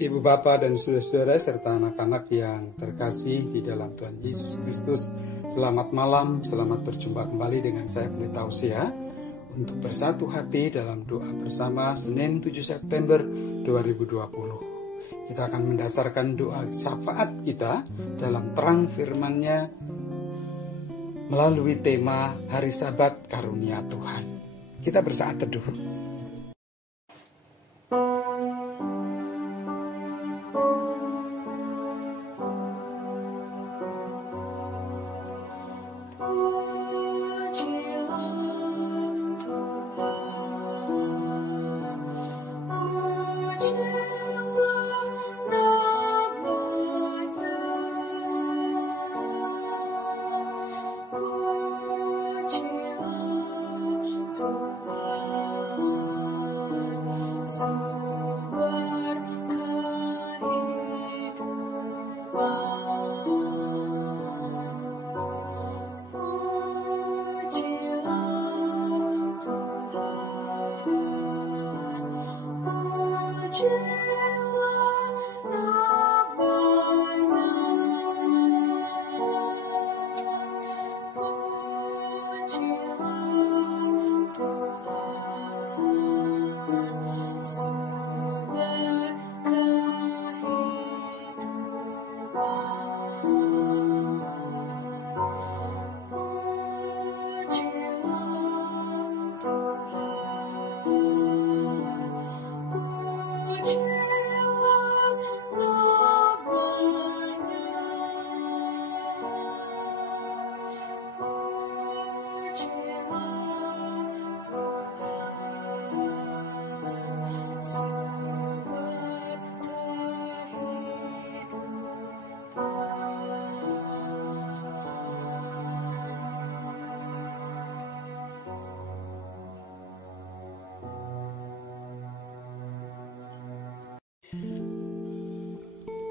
Ibu Bapak dan saudara-saudara serta anak-anak yang terkasih di dalam Tuhan Yesus Kristus, selamat malam, selamat berjumpa kembali dengan saya Pendeta Hosea untuk bersatu hati dalam doa bersama Senin 7 September 2020. Kita akan mendasarkan doa syafaat kita dalam terang firman-Nya melalui tema Hari Sabat Karunia Tuhan. Kita bersaat teduh.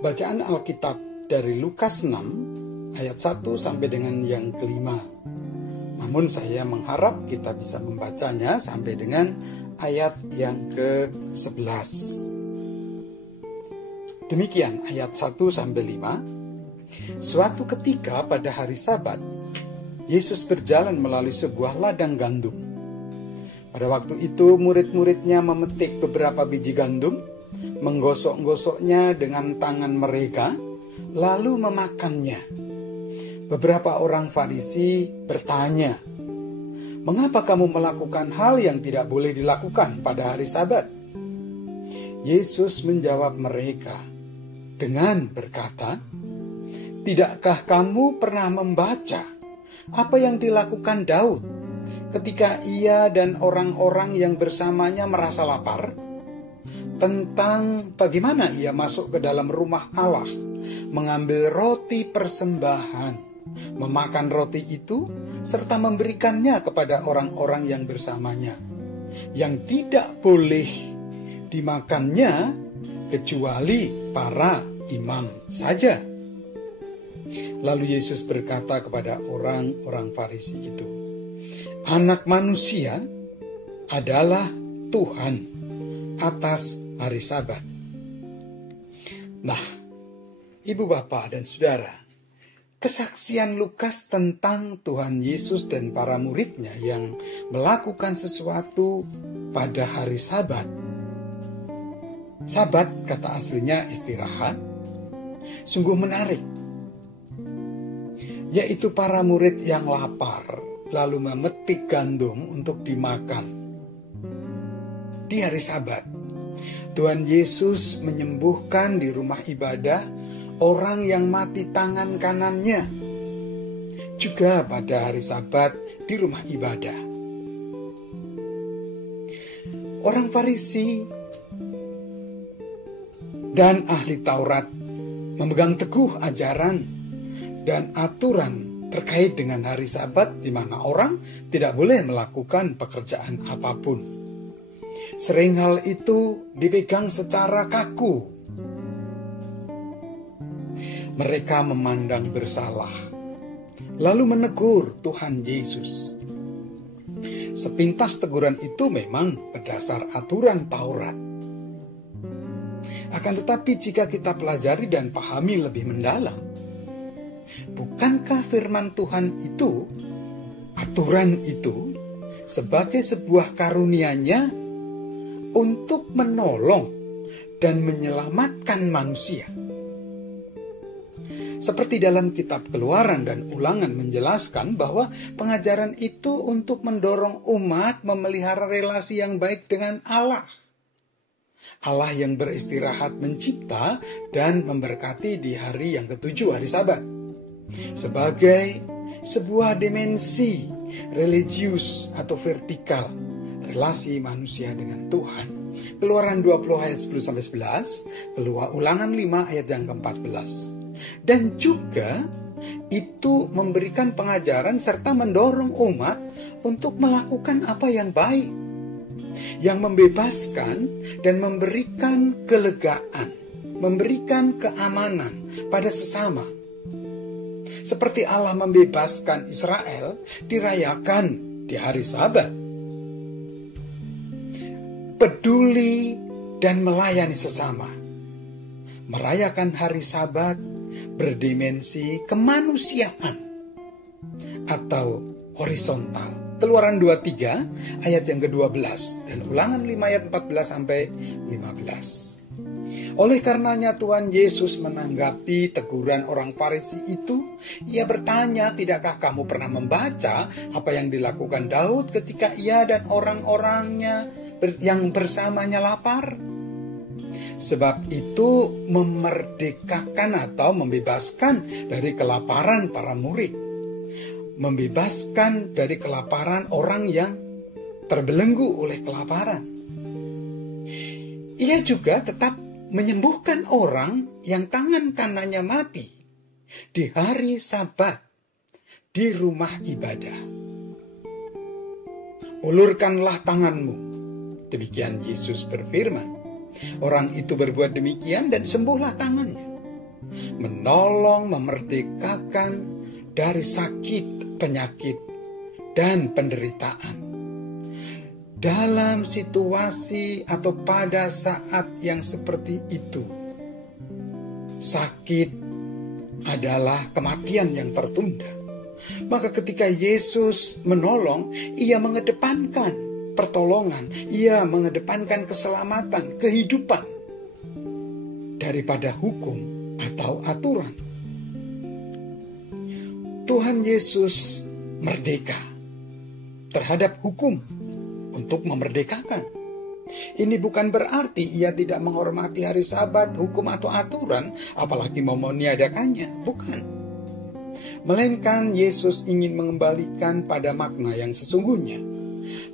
Bacaan Alkitab dari Lukas 6 ayat 1 sampai dengan yang kelima. Namun saya mengharap kita bisa membacanya sampai dengan ayat yang ke-11. Demikian ayat 1 sampai 5. Suatu ketika pada hari Sabat, Yesus berjalan melalui sebuah ladang gandum. Pada waktu itu murid-muridnya memetik beberapa biji gandum, menggosok-gosoknya dengan tangan mereka, lalu memakannya. Beberapa orang Farisi bertanya, "Mengapa kamu melakukan hal yang tidak boleh dilakukan pada hari Sabat?" Yesus menjawab mereka dengan berkata, "Tidakkah kamu pernah membaca apa yang dilakukan Daud ketika ia dan orang-orang yang bersamanya merasa lapar? Tentang bagaimana ia masuk ke dalam rumah Allah, mengambil roti persembahan, memakan roti itu, serta memberikannya kepada orang-orang yang bersamanya. Yang tidak boleh dimakannya kecuali para imam saja." Lalu Yesus berkata kepada orang-orang Farisi itu, "Anak manusia adalah Tuhan atas hari Sabat." Nah, Ibu Bapak dan Saudara, kesaksian Lukas tentang Tuhan Yesus dan para muridnya yang melakukan sesuatu pada hari Sabat. Sabat kata aslinya istirahat, sungguh menarik. Yaitu para murid yang lapar lalu memetik gandum untuk dimakan. Di hari Sabat, Tuhan Yesus menyembuhkan di rumah ibadah orang yang mati tangan kanannya. Juga pada hari Sabat di rumah ibadah. Orang Farisi dan ahli Taurat memegang teguh ajaran dan aturan terkait dengan hari Sabat di mana orang tidak boleh melakukan pekerjaan apapun. Sering hal itu dipegang secara kaku. Mereka memandang bersalah, lalu menegur Tuhan Yesus. Sepintas teguran itu memang berdasar aturan Taurat. Akan tetapi jika kita pelajari dan pahami lebih mendalam, bukankah firman Tuhan itu, aturan itu, sebagai sebuah karunia-Nya untuk menolong dan menyelamatkan manusia? Seperti dalam kitab Keluaran dan Ulangan menjelaskan bahwa pengajaran itu untuk mendorong umat memelihara relasi yang baik dengan Allah. Allah yang beristirahat mencipta dan memberkati di hari yang ketujuh, hari Sabat, sebagai sebuah dimensi religius atau vertikal relasi manusia dengan Tuhan. Keluaran 20 ayat 10-11, Ulangan 5 ayat yang ke-14. Dan juga itu memberikan pengajaran serta mendorong umat untuk melakukan apa yang baik, yang membebaskan dan memberikan kelegaan, memberikan keamanan pada sesama. Seperti Allah membebaskan Israel dirayakan di hari Sabat. Peduli dan melayani sesama. Merayakan hari Sabat berdimensi kemanusiaan atau horizontal. Keluaran 23 ayat yang ke-12 dan Ulangan 5 ayat 14-15. Oleh karenanya Tuhan Yesus menanggapi teguran orang Farisi itu. Ia bertanya, tidakkah kamu pernah membaca apa yang dilakukan Daud ketika ia dan orang-orangnya yang bersamanya lapar? Sebab itu memerdekakan atau membebaskan dari kelaparan para murid. Membebaskan dari kelaparan orang yang terbelenggu oleh kelaparan. Ia juga tetap menyembuhkan orang yang tangan kanannya mati di hari Sabat di rumah ibadah. Ulurkanlah tanganmu. Demikian Yesus berfirman. Orang itu berbuat demikian dan sembuhlah tangannya. Menolong, memerdekakan dari sakit, penyakit, dan penderitaan. Dalam situasi atau pada saat yang seperti itu, sakit adalah kematian yang tertunda. Maka ketika Yesus menolong, ia mengedepankan pertolongan, ia mengedepankan keselamatan, kehidupan daripada hukum atau aturan. Tuhan Yesus merdeka terhadap hukum untuk memerdekakan. Ini bukan berarti ia tidak menghormati hari Sabat, hukum atau aturan, apalagi mau meniadakannya. Bukan. Melainkan Yesus ingin mengembalikan pada makna yang sesungguhnya.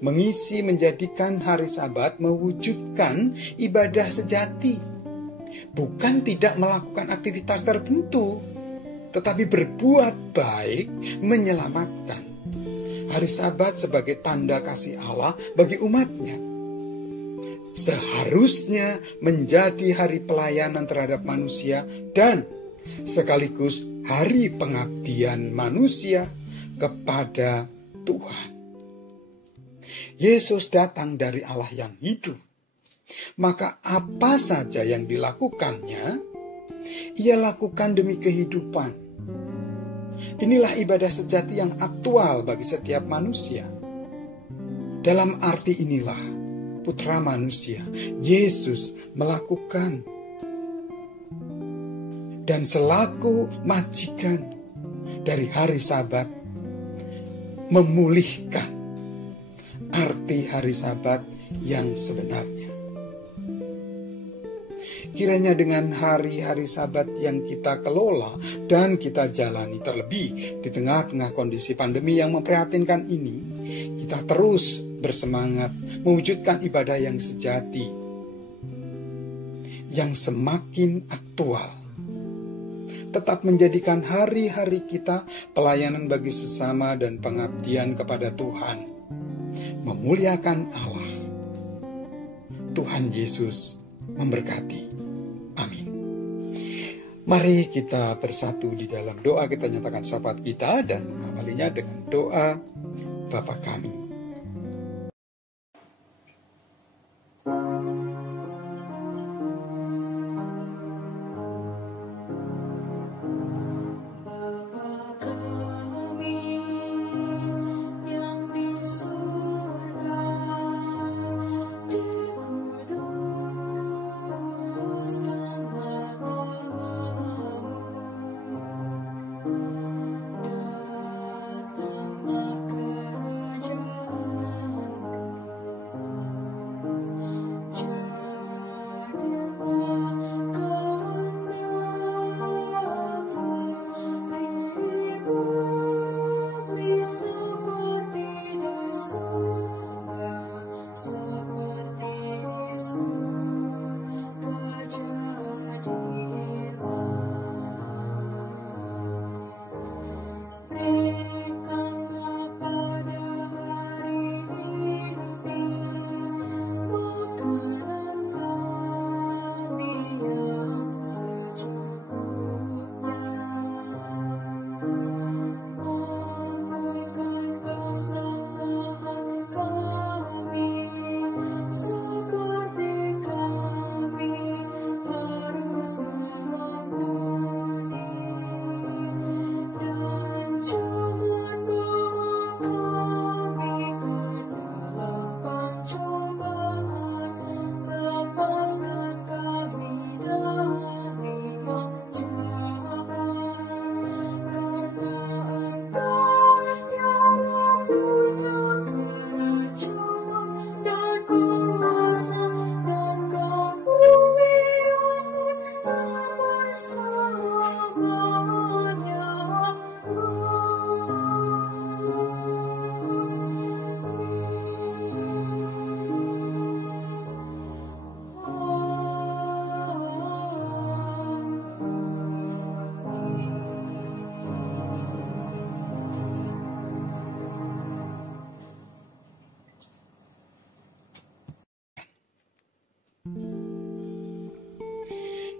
Mengisi menjadikan hari Sabat mewujudkan ibadah sejati. Bukan tidak melakukan aktivitas tertentu, tetapi berbuat baik menyelamatkan. Hari Sabat sebagai tanda kasih Allah bagi umatnya. Seharusnya menjadi hari pelayanan terhadap manusia dan sekaligus hari pengabdian manusia kepada Tuhan. Yesus datang dari Allah yang hidup. Maka apa saja yang dilakukannya, ia lakukan demi kehidupan. Inilah ibadah sejati yang aktual bagi setiap manusia. Dalam arti inilah Putra Manusia, Yesus melakukan dan selaku majikan dari hari Sabat memulihkan arti hari Sabat yang sebenarnya. Kiranya dengan hari-hari Sabat yang kita kelola dan kita jalani, terlebih di tengah-tengah kondisi pandemi yang memprihatinkan ini, kita terus bersemangat mewujudkan ibadah yang sejati, yang semakin aktual. Tetap menjadikan hari-hari kita pelayanan bagi sesama dan pengabdian kepada Tuhan. Memuliakan Allah. Tuhan Yesus memberkati. Amin. Mari kita bersatu di dalam doa. Kita nyatakan syafaat kita dan mengawalinya dengan doa Bapa kami.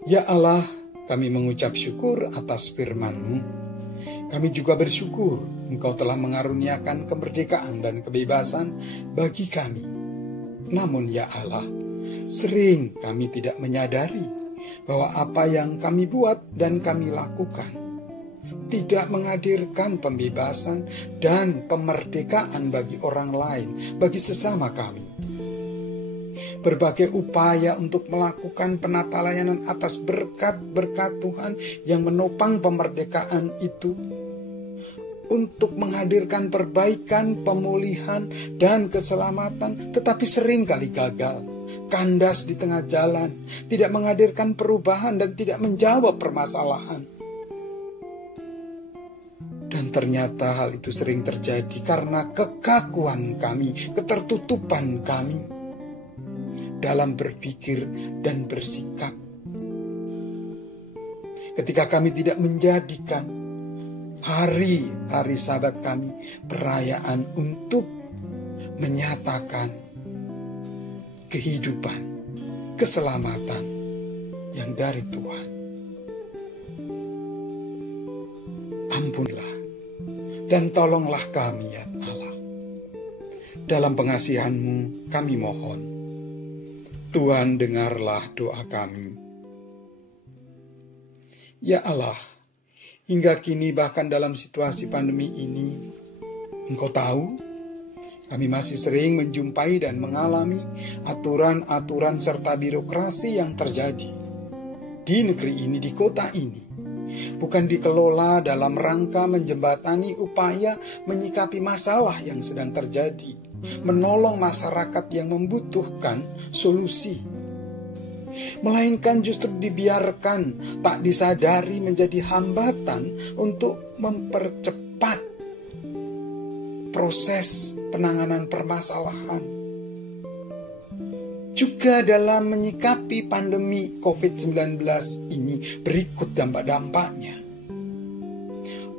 Ya Allah, kami mengucap syukur atas firman-Mu. Kami juga bersyukur Engkau telah mengaruniakan kemerdekaan dan kebebasan bagi kami. Namun ya Allah, sering kami tidak menyadari bahwa apa yang kami buat dan kami lakukan tidak menghadirkan pembebasan dan kemerdekaan bagi orang lain, bagi sesama kami. Berbagai upaya untuk melakukan penata layanan atas berkat-berkat Tuhan yang menopang pemerdekaan itu, untuk menghadirkan perbaikan, pemulihan, dan keselamatan, tetapi seringkali gagal, kandas di tengah jalan, tidak menghadirkan perubahan dan tidak menjawab permasalahan. Dan ternyata hal itu sering terjadi karena kekakuan kami, ketertutupan kami dalam berpikir dan bersikap. Ketika kami tidak menjadikan hari-hari Sabat kami perayaan untuk menyatakan kehidupan, keselamatan yang dari Tuhan. Ampunlah dan tolonglah kami ya Allah. Dalam pengasihan-Mu kami mohon, Tuhan dengarlah doa kami. Ya Allah, hingga kini bahkan dalam situasi pandemi ini, Engkau tahu, kami masih sering menjumpai dan mengalami aturan-aturan serta birokrasi yang terjadi di negeri ini, di kota ini. Bukan dikelola dalam rangka menjembatani upaya menyikapi masalah yang sedang terjadi, menolong masyarakat yang membutuhkan solusi, melainkan justru dibiarkan tak disadari menjadi hambatan untuk mempercepat proses penanganan permasalahan. Juga dalam menyikapi pandemi COVID-19 ini berikut dampak-dampaknya.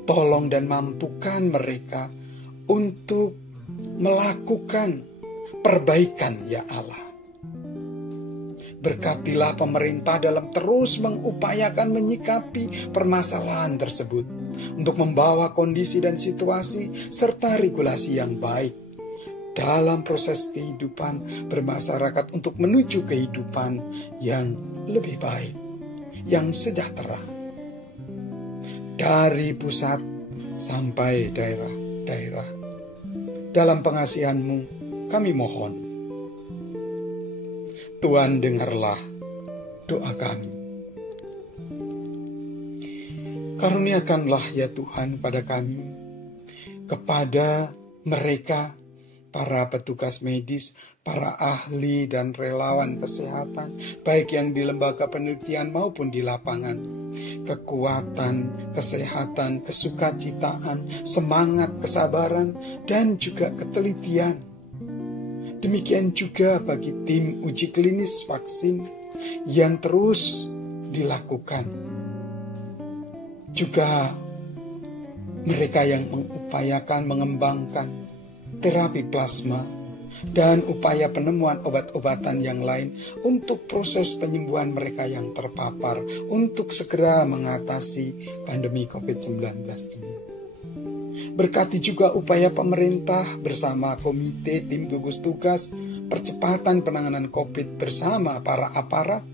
Tolong dan mampukan mereka untuk melakukan perbaikan ya Allah. Berkatilah pemerintah dalam terus mengupayakan menyikapi permasalahan tersebut untuk membawa kondisi dan situasi serta regulasi yang baik dalam proses kehidupan bermasyarakat untuk menuju kehidupan yang lebih baik, yang sejahtera. Dari pusat sampai daerah-daerah. Dalam pengasihan-Mu kami mohon, Tuhan dengarlah doa kami. Karuniakanlah ya Tuhan pada kami, kepada mereka, para petugas medis, para ahli dan relawan kesehatan, baik yang di lembaga penelitian maupun di lapangan. Kekuatan, kesehatan, kesukacitaan, semangat, kesabaran, dan juga ketelitian. Demikian juga bagi tim uji klinis vaksin yang terus dilakukan. Juga mereka yang mengupayakan mengembangkan terapi plasma dan upaya penemuan obat-obatan yang lain untuk proses penyembuhan mereka yang terpapar untuk segera mengatasi pandemi COVID-19 ini. Berkati juga upaya pemerintah bersama komite tim gugus tugas percepatan penanganan COVID bersama para aparat,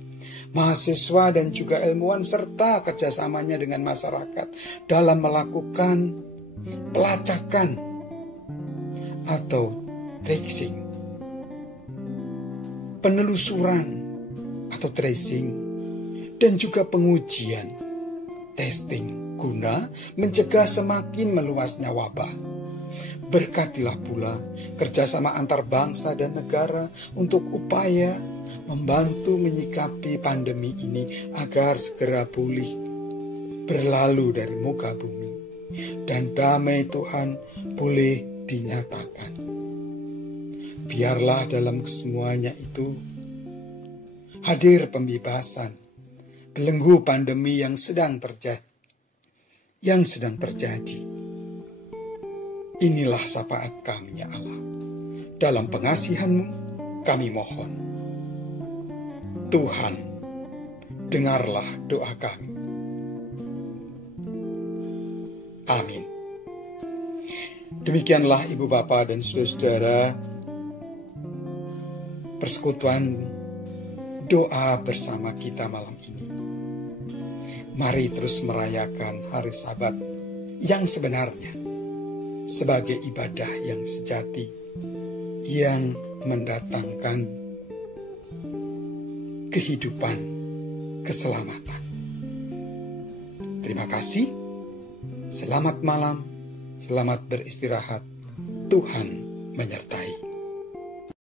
mahasiswa dan juga ilmuwan serta kerjasamanya dengan masyarakat dalam melakukan pelacakan atau tracing, penelusuran atau tracing, dan juga pengujian, testing, guna mencegah semakin meluasnya wabah. Berkatilah pula kerjasama antar bangsa dan negara untuk upaya membantu menyikapi pandemi ini agar segera pulih, berlalu dari muka bumi, dan damai Tuhan boleh dinyatakan. Biarlah dalam kesemuanya itu hadir pembebasan belenggu pandemi yang sedang terjadi. Inilah syafaat kami ya Allah. Dalam pengasihan-Mu kami mohon. Tuhan, dengarlah doa kami. Amin. Demikianlah Ibu Bapa dan Saudara, persekutuan doa bersama kita malam ini. Mari terus merayakan hari Sabat yang sebenarnya sebagai ibadah yang sejati yang mendatangkan kehidupan, keselamatan. Terima kasih. Selamat malam, selamat beristirahat. Tuhan menyertai.